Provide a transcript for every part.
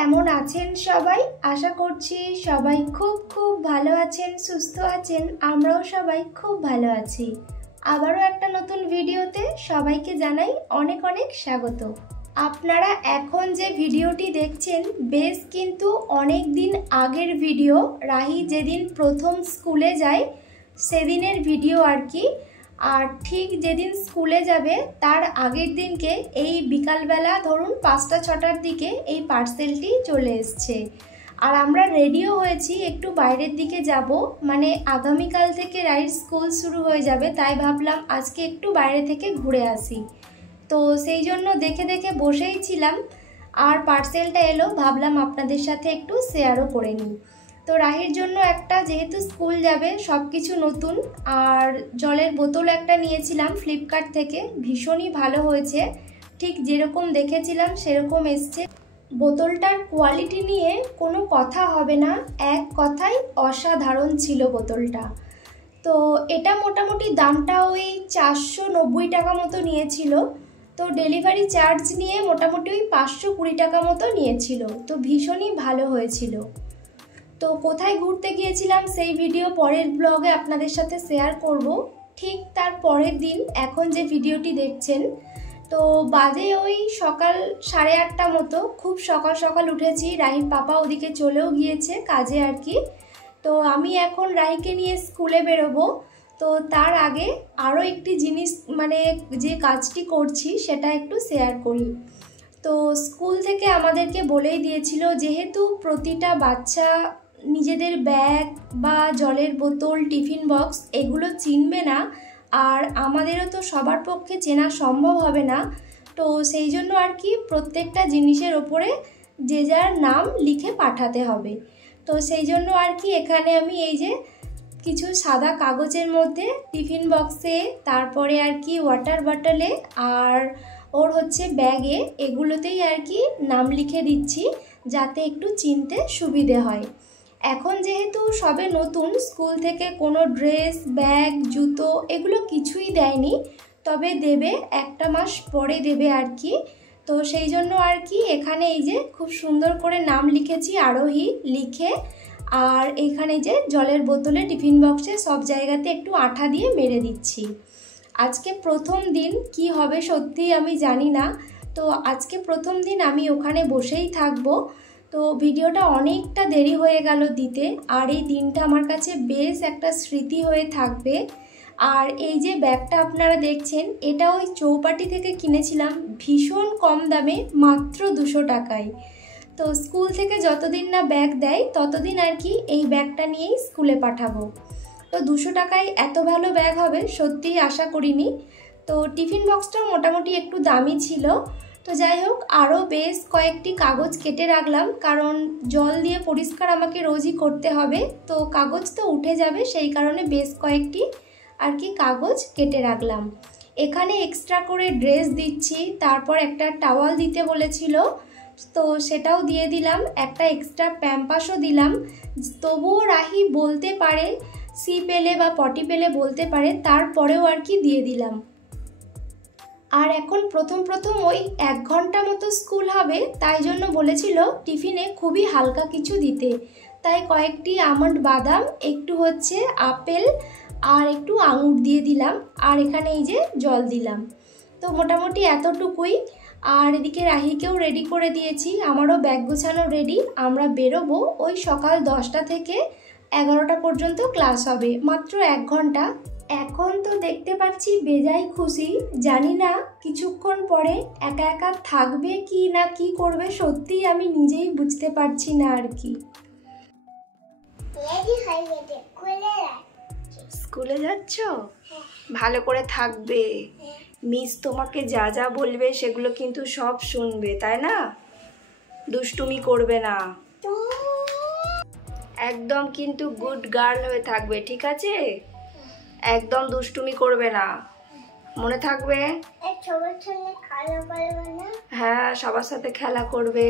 কেমন আছেন সবাই? আশা করছি সবাই খুব খুব ভালো আছেন, সুস্থ আছেন। আমরাও সবাই খুব ভালো আছি। আবারও একটা নতুন ভিডিওতে সবাইকে জানাই অনেক অনেক স্বাগত। আপনারা এখন যে ভিডিওটি দেখছেন বেশ কিন্তু অনেক দিন আগের ভিডিও। রাহি যেদিন প্রথম স্কুলে যায় সেদিনের ভিডিও আর কি। আর ঠিক যেদিন স্কুলে যাবে তার আগের দিনকে এই বিকালবেলা ধরুন 5টা-6টার দিকে এই পার্সেলটি চলে এসছে। আর আমরা রেডিও হয়েছি একটু বাইরের দিকে যাব, মানে আগামীকাল থেকে রাইড স্কুল শুরু হয়ে যাবে, তাই ভাবলাম আজকে একটু বাইরে থেকে ঘুরে আসি। তো সেই জন্য দেখে দেখে বসেই ছিলাম আর পার্সেলটা এলো, ভাবলাম আপনাদের সাথে একটু শেয়ারও করে নিই। তো রাহির জন্য একটা, যেহেতু স্কুল যাবে সব কিছু নতুন, আর জলের বোতল একটা নিয়েছিলাম ফ্লিপকার্ট থেকে, ভীষণই ভালো হয়েছে, ঠিক যেরকম দেখেছিলাম সেরকম এসছে। বোতলটার কোয়ালিটি নিয়ে কোনো কথা হবে না, এক কথায় অসাধারণ ছিল বোতলটা। তো এটা মোটামুটি দামটা ওই 490 টাকা মতো নিয়েছিল। তো ডেলিভারি চার্জ নিয়ে মোটামুটি ওই 520 টাকা মতো নিয়েছিল। তো ভীষণই ভালো হয়েছিল। তো কোথায় ঘুরতে গিয়েছিলাম সেই ভিডিও পরের ব্লগে আপনাদের সাথে শেয়ার করব। ঠিক তার পরের দিন এখন যে ভিডিওটি দেখছেন, তো বাজে ওই সকাল 8:30 মতো, খুব সকাল সকাল উঠেছি। রাহির পাপা ওদিকে চলেও গিয়েছে কাজে আর কি। তো আমি এখন রাহিকে নিয়ে স্কুলে বেরোবো। তো তার আগে আরও একটি জিনিস, মানে যে কাজটি করছি সেটা একটু শেয়ার করি। তো স্কুল থেকে আমাদেরকে বলেই দিয়েছিল, যেহেতু প্রতিটা বাচ্চা নিজেদের ব্যাগ বা জলের বোতল, টিফিন বক্স এগুলো চিনবে না, আর আমাদেরও তো সবার পক্ষে চেনা সম্ভব হবে না। তো সেই জন্য আর কি প্রত্যেকটা জিনিসের ওপরে যে যার নাম লিখে পাঠাতে হবে। তো সেই জন্য আর কি এখানে আমি এই যে কিছু সাদা কাগজের মধ্যে টিফিন বক্সে, তারপরে আর কি ওয়াটার বটলে আর ওর হচ্ছে ব্যাগে, এগুলোতেই আর কি নাম লিখে দিচ্ছি যাতে একটু চিনতে সুবিধে হয়। এখন যেহেতু সবে নতুন, স্কুল থেকে কোনো ড্রেস, ব্যাগ, জুতো এগুলো কিছুই দেয়নি, তবে দেবে 1টা মাস পরে দেবে আর কি। তো সেই জন্য আর কি এখানে এই যে খুব সুন্দর করে নাম লিখেছি আরোহী লিখে, আর এইখানে যে জলের বোতলে, টিফিন বক্সে সব জায়গাতে একটু আঠা দিয়ে মেরে দিচ্ছি। আজকে প্রথম দিন, কি হবে সত্যি আমি জানি না। তো আজকে প্রথম দিন আমি ওখানে বসেই থাকবো। তো ভিডিওটা অনেকটা দেরি হয়ে গেল দিতে, আর এই দিনটা আমার কাছে বেশ একটা স্মৃতি হয়ে থাকবে। আর এই যে ব্যাগটা আপনারা দেখছেন, এটা ওই চৌপাটি থেকে কিনেছিলাম ভীষণ কম দামে, মাত্র 200 টাকায়। তো স্কুল থেকে যতদিন না ব্যাগ দেয় ততদিন আর কি এই ব্যাগটা নিয়েই স্কুলে পাঠাবো। তো 200 টাকায় এত ভালো ব্যাগ হবে সত্যিই আশা করিনি। তো টিফিন বক্সটাও মোটামুটি একটু দামি ছিল। তো যাই হোক, আরও বেশ কয়েকটি কাগজ কেটে রাখলাম, কারণ জল দিয়ে পরিষ্কার আমাকে রোজই করতে হবে, তো কাগজ তো উঠে যাবে, সেই কারণে বেশ কয়েকটি আর কি কাগজ কেটে রাখলাম। এখানে এক্সট্রা করে ড্রেস দিচ্ছি, তারপর একটা টাওয়াল দিতে বলেছিল, তো সেটাও দিয়ে দিলাম, একটা এক্সট্রা প্যাম্পাসও দিলাম। তবুও রাহি বলতে পারে, সি পেলে বা পটি পেলে বলতে পারে, তারপরেও আর কি দিয়ে দিলাম। আর এখন প্রথম ওই 1 ঘন্টা মতো স্কুল হবে, তাই জন্য বলেছিল টিফিনে খুবই হালকা কিছু দিতে, তাই কয়েকটি আমন্ড বাদাম, একটু হচ্ছে আপেল আর একটু আঙুর দিয়ে দিলাম, আর এখানে এই যে জল দিলাম। তো মোটামুটি এতটুকুই। আর এদিকে রাহিকেও রেডি করে দিয়েছি, আমারও ব্যাগ গোছানো রেডি। আমরা বেরোবো ওই সকাল 10টা থেকে 11টা পর্যন্ত ক্লাস হবে, মাত্র 1 ঘন্টা। এখন তো দেখতে পাচ্ছি বেজায় খুশি, জানি না কিছুক্ষণ পরে একা একা থাকবে কি না কি করবে, সত্যিই আমি নিজেই বুঝতে পারছি না আর কি। স্কুলে যাচ্ছ? ভালো করে থাকবে, মিস তোমাকে যা যা বলবে সেগুলো কিন্তু সব শুনবে, তাই না? দুষ্টুমি করবে না, একদম কিন্তু গুড গার্ল হয়ে থাকবে, ঠিক আছে? একদম দুষ্টুমি করবে না, মনে থাকবে? হ্যাঁ, সবার সাথে খেলা করবে।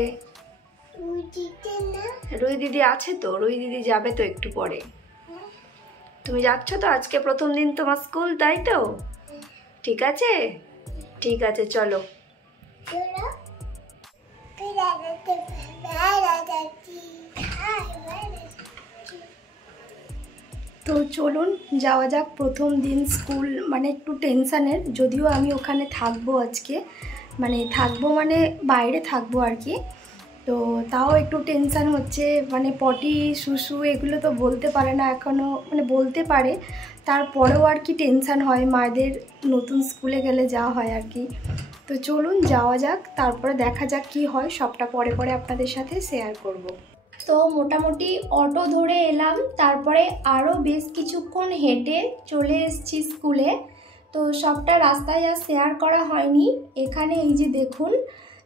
রুই দিদি আছে তো, রুই দিদি যাবে তো একটু পরে। তুমি যাচ্ছ তো, আজকে প্রথম দিন তোমার স্কুল, তাই তো? ঠিক আছে, ঠিক আছে, চলো। তো চলুন যাওয়া যাক। প্রথম দিন স্কুল মানে একটু টেনশানের, যদিও আমি ওখানে থাকবো আজকে, থাকবো বাইরে থাকবো আর কি। তো তাও একটু টেনশান হচ্ছে, পটি শুশু এগুলো তো বলতে পারে না এখনও, বলতে পারে, তারপরেও আর কি টেনশান হয়, মায়েদের নতুন স্কুলে গেলে যা হয় আর কি। তো চলুন যাওয়া যাক, তারপরে দেখা যাক কি হয়, সবটা পরে পরে আপনাদের সাথে শেয়ার করব। তো মোটামুটি অটো ধরে এলাম, তারপরে আরও বেশ কিছুক্ষণ হেঁটে চলে এসেছি স্কুলে। তো সবটা রাস্তায় আর শেয়ার করা হয়নি। এখানে এই যে দেখুন,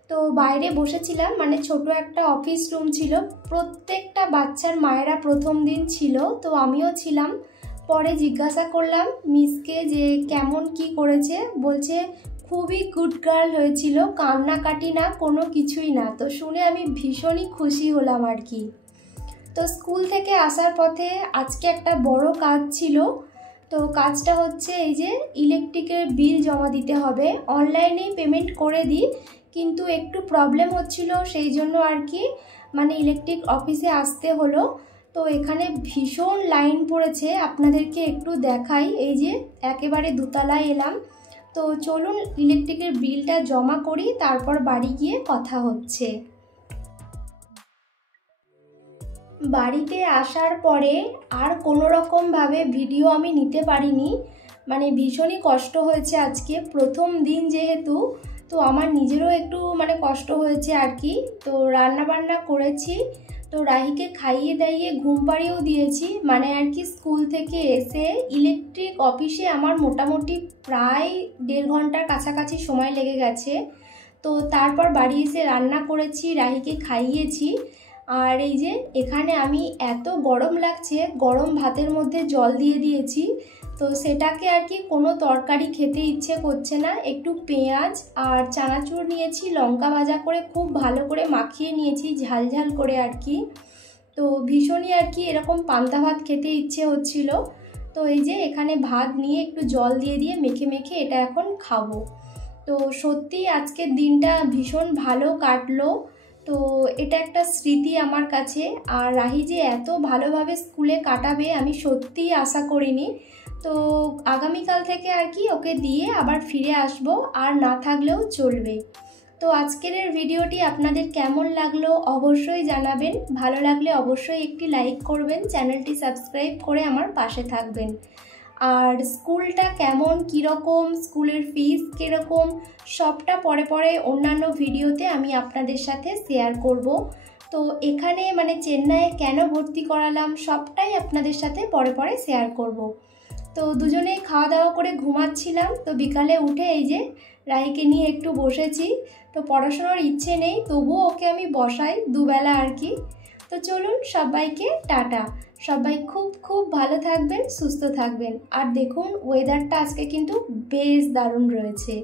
তো বাইরে বসেছিলাম, ছোট একটা অফিস রুম ছিল, প্রত্যেকটা বাচ্চার মায়েরা প্রথম দিন ছিল, তো আমিও ছিলাম। পরে জিজ্ঞাসা করলাম মিসকে যে কেমন কি করেছে, বলছে খুবই গুড গার্ল হয়েছিল, কান্নাকাটি না, কোনো কিছুই না। তো শুনে আমি ভীষণই খুশি হলাম আর কি। তো স্কুল থেকে আসার পথে আজকে একটা বড় কাজ ছিল। তো কাজটা হচ্ছে এই যে ইলেকট্রিকের বিল জমা দিতে হবে, অনলাইনেই পেমেন্ট করে দিই, কিন্তু একটু প্রবলেম হচ্ছিল, সেই জন্য আর কি ইলেকট্রিক অফিসে আসতে হলো। তো এখানে ভীষণ লাইন পড়েছে, আপনাদেরকে একটু দেখাই। এই যে একেবারে দোতলায় এলাম। তো চলুন ইলেকট্রিকের বিলটা জমা করি, তারপর বাড়ি গিয়ে কথা হচ্ছে। বাড়িতে আসার পরে আর কোনো রকমভাবে ভিডিও আমি নিতে পারিনি, ভীষণই কষ্ট হয়েছে আজকে, প্রথম দিন যেহেতু, তো আমার নিজেরও একটু কষ্ট হয়েছে আর কি। তো রান্না বান্না করেছি, তো রাহিকে খাইয়ে দাইয়ে ঘুম পাড়িয়েও দিয়েছি, আর কি স্কুল থেকে এসে ইলেকট্রিক অফিসে আমার মোটামুটি প্রায় 1.5 ঘন্টার কাছাকাছি সময় লেগে গেছে। তো তারপর বাড়ি এসে রান্না করেছি, রাহিকে খাইয়েছি। আর এই যে এখানে আমি এত গরম লাগছে, গরম ভাতের মধ্যে জল দিয়ে দিয়েছি, তো সেটাকে আর কি কোনো তরকারি খেতে ইচ্ছে করছে না, একটু পেঁয়াজ আর চানাচুর নিয়েছি, লঙ্কা ভাজা করে খুব ভালো করে মাখিয়ে নিয়েছি ঝাল ঝাল করে আর কি। তো ভীষণই আর কি এরকম পান্তা ভাত খেতে ইচ্ছে হচ্ছিল। তো এই যে এখানে ভাত নিয়ে একটু জল দিয়ে দিয়ে মেখে মেখে এটা এখন খাবো। তো সত্যি আজকের দিনটা ভীষণ ভালো কাটলো। তো এটা একটা স্মৃতি আমার কাছে। আর রাহি যে এত ভালোভাবে স্কুলে কাটাবে আমি সত্যিই আশা করিনি। তো আগামীকাল থেকে আর কি ওকে দিয়ে আবার ফিরে আসবো, আর না থাকলেও চলবে। তো আজকের ভিডিওটি আপনাদের কেমন লাগলো অবশ্যই জানাবেন, ভালো লাগলে অবশ্যই একটি লাইক করবেন, চ্যানেলটি সাবস্ক্রাইব করে আমার পাশে থাকবেন। আর স্কুলটা কেমন, কীরকম, স্কুলের ফিস কীরকম, সবটা পরে পরে অন্যান্য ভিডিওতে আমি আপনাদের সাথে শেয়ার করব। তো এখানে চেন্নাইয়ে কেন ভর্তি করালাম সবটাই আপনাদের সাথে পরে পরে শেয়ার করব। তো দুজনেই খাওয়া দাওয়া করে ঘুমাচ্ছিলাম, তো বিকালে উঠে এই যে রাহিকে নিয়ে একটু বসেছি। তো পড়াশোনার ইচ্ছে নেই, তবুও ওকে আমি বসাই দুবেলা আর কি। তো চলুন সবাইকে টাটা, সবাই খুব খুব ভালো থাকবেন, সুস্থ থাকবেন। আর দেখুন ওয়েদারটা আজকে কিন্তু বেশ দারুণ রয়েছে।